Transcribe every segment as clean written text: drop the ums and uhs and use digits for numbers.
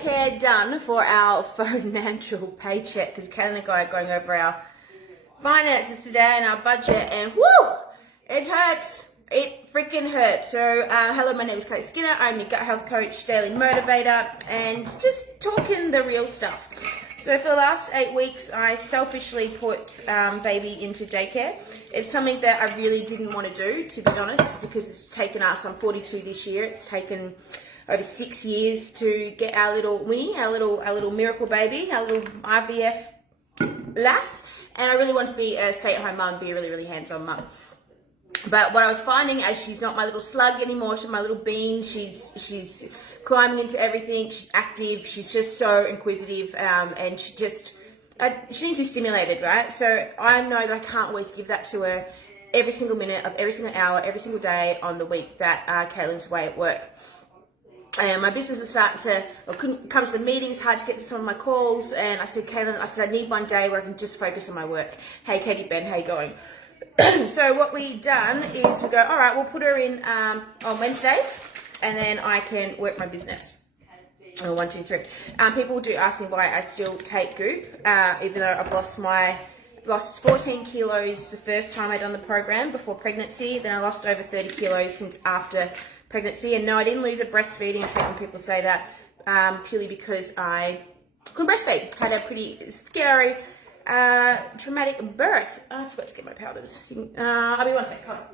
daycare done for our financial paycheck, because Kayla and I are going over our finances today and our budget, and whoo, it hurts. It freaking hurts. So, hello, my name is Kate Skinner. I'm your gut health coach, daily motivator, and just talking the real stuff. So for the last 8 weeks, I selfishly put baby into daycare. It's something that I really didn't want to do, to be honest, because it's taken us, I'm 42 this year, it's taken over 6 years to get our little Winnie, our little miracle baby, our little IVF lass, and I really want to be a stay-at-home mum, be a really, really hands-on mum. But what I was finding, as she's not my little slug anymore, she's my little bean, she's climbing into everything, she's active, she's just so inquisitive, and she needs to be stimulated, right? So I know that I can't always give that to her every single minute of every single hour, every single day on the week that Caitlin's away at work. And my business was starting to, I couldn't come to the meetings, hard to get to some of my calls, and I said, Caitlin, I need one day where I can just focus on my work. Hey, Katie, Ben, how you going? So what we done is we go, all right, we'll put her in on Wednesdays, and then I can work my business. 1, 2, 3. People do ask me why I still take Goop, even though I've lost 14 kilos the first time I done the program before pregnancy. Then I lost over 30 kilos since after pregnancy. And no, I didn't lose it breastfeeding. When people say that, purely because I couldn't breastfeed. Had a pretty scary, traumatic birth. I forgot to get my powders. I'll be 1 sec. Hold on.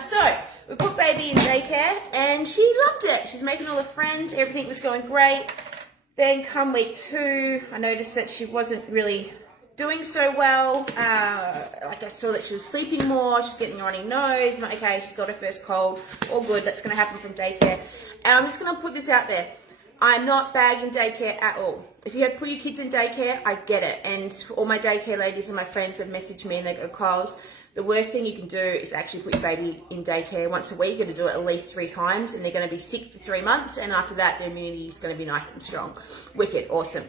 So we put baby in daycare, and she loved it. She's making all her friends. Everything was going great. Then come week 2, I noticed that she wasn't really doing so well. Like I saw that she was sleeping more. She's getting a runny nose. I'm like, okay, she's got her first cold. All good. That's going to happen from daycare. And I'm just going to put this out there. I'm not bagging daycare at all. If you have to put your kids in daycare, I get it. And all my daycare ladies and my friends have messaged me and they go, Kyles, the worst thing you can do is actually put your baby in daycare once a week. You're going to do it at least 3 times, and they're going to be sick for 3 months, and after that, their immunity is going to be nice and strong. Wicked, awesome.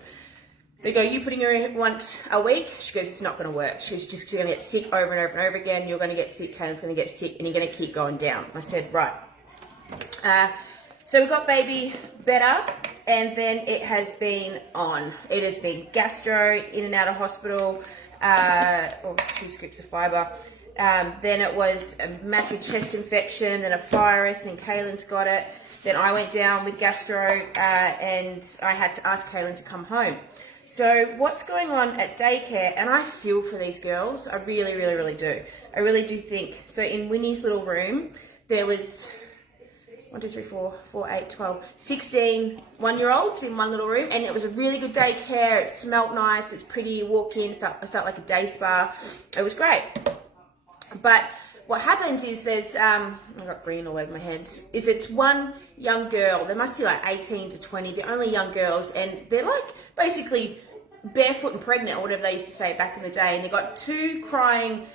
They go, you putting her in once a week? She goes, it's not going to work. She's going to get sick over and over and over again. You're going to get sick, Karen's going to get sick, and you're going to keep going down. I said, right. So we got baby better, and then it has been on. It has been gastro, in and out of hospital, 2 scoops of fibre. Then it was a massive chest infection, then a virus, and Caitlin's got it. Then I went down with gastro, and I had to ask Caitlin to come home. So what's going on at daycare, and I feel for these girls, I really, really, really do. I really do think. So in Winnie's little room, there was 16 one-year-olds in one little room, and it was a really good daycare. It smelled nice, it's pretty, you walk in, it felt like a day spa. It was great. But what happens is there's, I've got green all over my hands, is it's one young girl, there must be like 18 to 20, they're only young girls, and they're like basically barefoot and pregnant, or whatever they used to say back in the day, and they've got 2 crying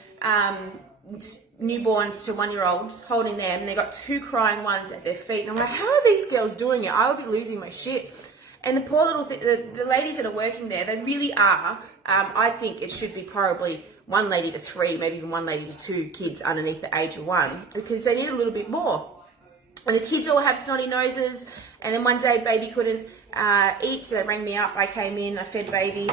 newborns to 1-year-olds holding them, and they've got 2 crying ones at their feet, and I'm like, how are these girls doing it? I would be losing my shit. And the poor little, the ladies that are working there, they really are, I think it should be probably 1 lady to 3, maybe even 1 lady to 2 kids underneath the age of 1, because they need a little bit more. And the kids all have snotty noses, and then one day baby couldn't eat, so they rang me up, I came in, I fed baby,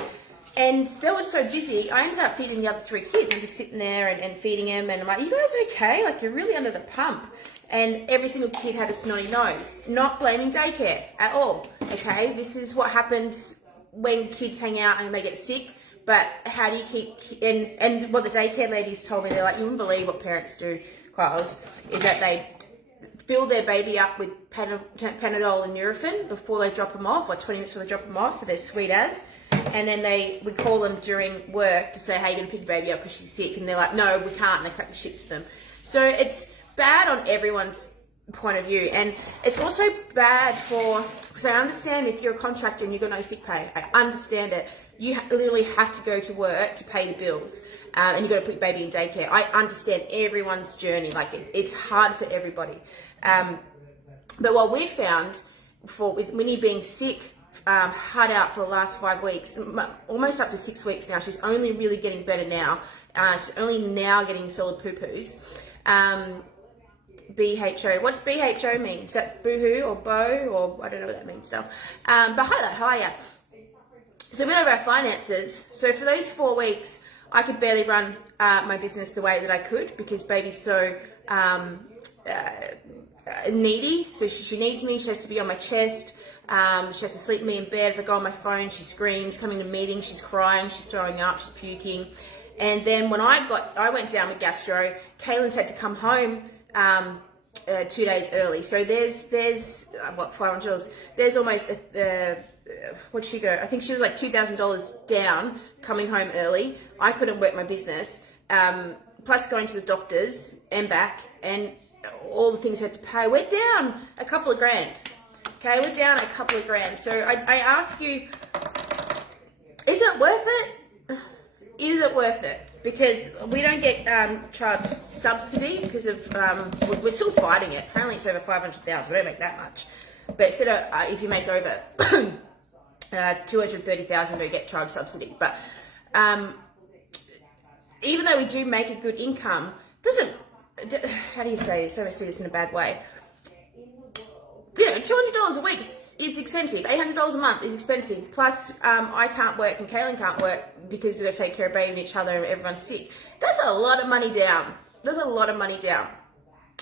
and they were so busy, I ended up feeding the other 3 kids. I'm just sitting there and feeding them, and I'm like, you guys okay? Like, you're really under the pump. And every single kid had a snotty nose. Not blaming daycare at all, okay? This is what happens when kids hang out and they get sick. But how do you keep, and what the daycare ladies told me, they're like, you wouldn't believe what parents do, Kyles, is that they fill their baby up with Panadol and Nurofen before they drop them off, like 20 minutes before they drop them off, so they're sweet as. And then we call them during work to say, hey, you're going to pick your baby up because she's sick. And they're like, no, we can't, and they crack the shit to them. So it's bad on everyone's point of view. And it's also bad because I understand if you're a contractor and you've got no sick pay, I understand it. You literally have to go to work to pay the bills, and you've got to put your baby in daycare. I understand everyone's journey. Like, it's hard for everybody. But what we found with Winnie being sick, hard out for the last 5 weeks, almost up to 6 weeks now. She's only really getting better now. She's only now getting solid poo-poos. BHO. What's BHO mean? Is that boohoo or bow, or I don't know what that means stuff. But hiya. So we went over our finances. So for those 4 weeks, I could barely run my business the way that I could because baby's so needy. So she needs me. She has to be on my chest. She has to sleep with me in bed. If I go on my phone, she screams. Coming to meetings, she's crying. She's throwing up. She's puking. And then when I went down with gastro, Kaylin's had to come home 2 days early. So there's what, $500? There's almost what'd she go? I think she was like $2,000 down coming home early. I couldn't work my business, plus going to the doctors and back, and all the things I had to pay. We're down a couple of grand. Okay, we're down a couple of grand. So I ask you, is it worth it? Is it worth it? Because we don't get child subsidy because of, we're still fighting it. Apparently it's over 500,000. We don't make that much. But instead of, if you make over 230,000, we get child subsidy. But even though we do make a good income, doesn't, how do you say this? I don't see this in a bad way. You know, $200 a week is expensive. $800 a month is expensive. Plus, I can't work and Kaylin can't work because we've got to take care of baby and each other and everyone's sick. That's a lot of money down. That's a lot of money down.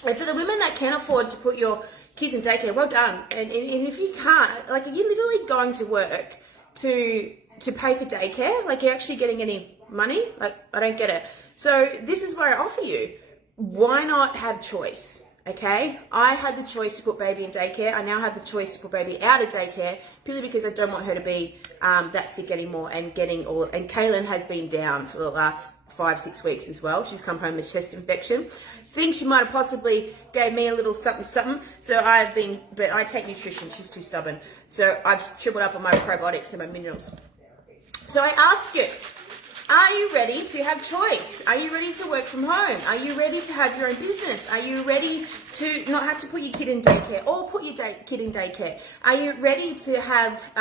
And for the women that can afford to put your kids in daycare, well done. And if you can't, like, are you literally going to work to pay for daycare? Like, you're actually getting any money? Like, I don't get it. So this is where I offer you. Why not have choice? Okay, I had the choice to put baby in daycare. I now have the choice to put baby out of daycare purely because I don't want her to be that sick anymore and getting all. And Kaylin has been down for the last 5-6 weeks as well. She's come home with chest infection. Think she might have possibly gave me a little something. So but I take nutrition. She's too stubborn. So I've tripled up on my probiotics and my minerals. So I ask you, are you ready to have choice? Are you ready to work from home? Are you ready to have your own business? Are you ready to not have to put your kid in daycare or put your kid in daycare? Are you ready to have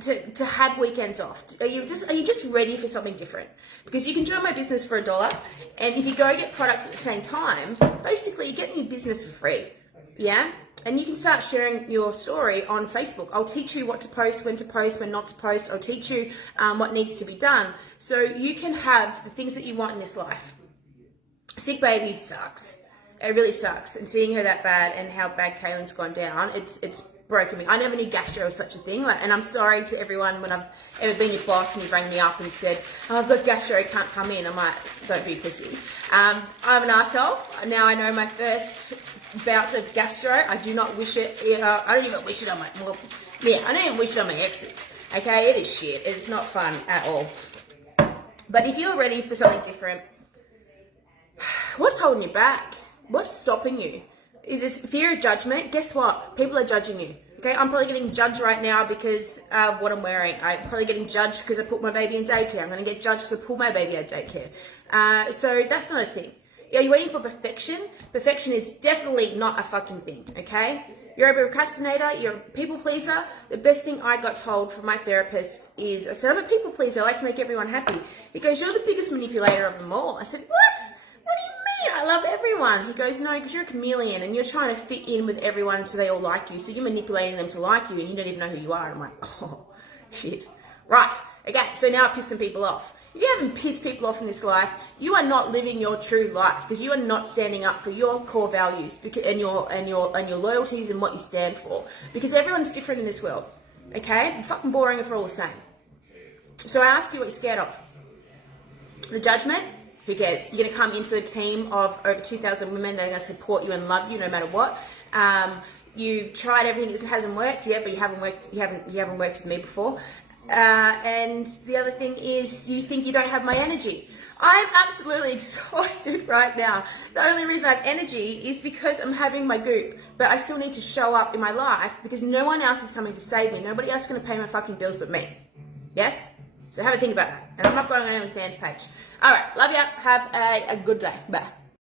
to have weekends off? Are you just ready for something different? Because you can join my business for $1, and if you go get products at the same time, basically you're getting your business for free. Yeah? And you can start sharing your story on Facebook. I'll teach you what to post, when not to post. I'll teach you what needs to be done. So you can have the things that you want in this life. Sick baby sucks. It really sucks. And seeing her that bad and how bad Kaylin's gone down, it's broken me. I never knew gastro was such a thing. And I'm sorry to everyone when I've ever been your boss and you rang me up and said, oh, I've got gastro, can't come in. I'm like, don't be a pussy. I'm an asshole. Now I know my first bouts of gastro. I do not wish it. I don't even wish it on my, well, yeah, I don't even wish it on my exes. Okay, it is shit. It's not fun at all. But if you're ready for something different, what's holding you back? What's stopping you? Is this fear of judgment? Guess what? People are judging you. Okay, I'm probably getting judged right now because of what I'm wearing. I'm probably getting judged because I put my baby in daycare. I'm going to get judged because I pull my baby out of daycare. So that's not a thing. Are you waiting for perfection? Perfection is definitely not a fucking thing, okay? You're a procrastinator, you're a people pleaser. The best thing I got told from my therapist is, I said, I'm a people pleaser, I like to make everyone happy. He goes, you're the biggest manipulator of them all. I said, what? What do you mean? I love everyone. He goes, no, because you're a chameleon and you're trying to fit in with everyone so they all like you. So you're manipulating them to like you and you don't even know who you are. And I'm like, oh, shit. Right, okay, so now I pissed some people off. If you haven't pissed people off in this life, you are not living your true life because you are not standing up for your core values and your loyalties and what you stand for. Because everyone's different in this world, okay? I'm fucking boring if we're all the same. So I ask you what you're scared of. The judgment? Who cares? You're going to come into a team of over 2,000 women that are going to support you and love you no matter what. You've tried everything that hasn't worked yet, but you haven't worked with me before. And the other thing is you think you don't have my energy. I'm absolutely exhausted right now. The only reason I have energy is because I'm having my goop, but I still need to show up in my life because no one else is coming to save me. Nobody else is going to pay my fucking bills but me. Yes? So have a think about that. And I'm not going on OnlyFans page. All right. Love ya. Have a good day. Bye.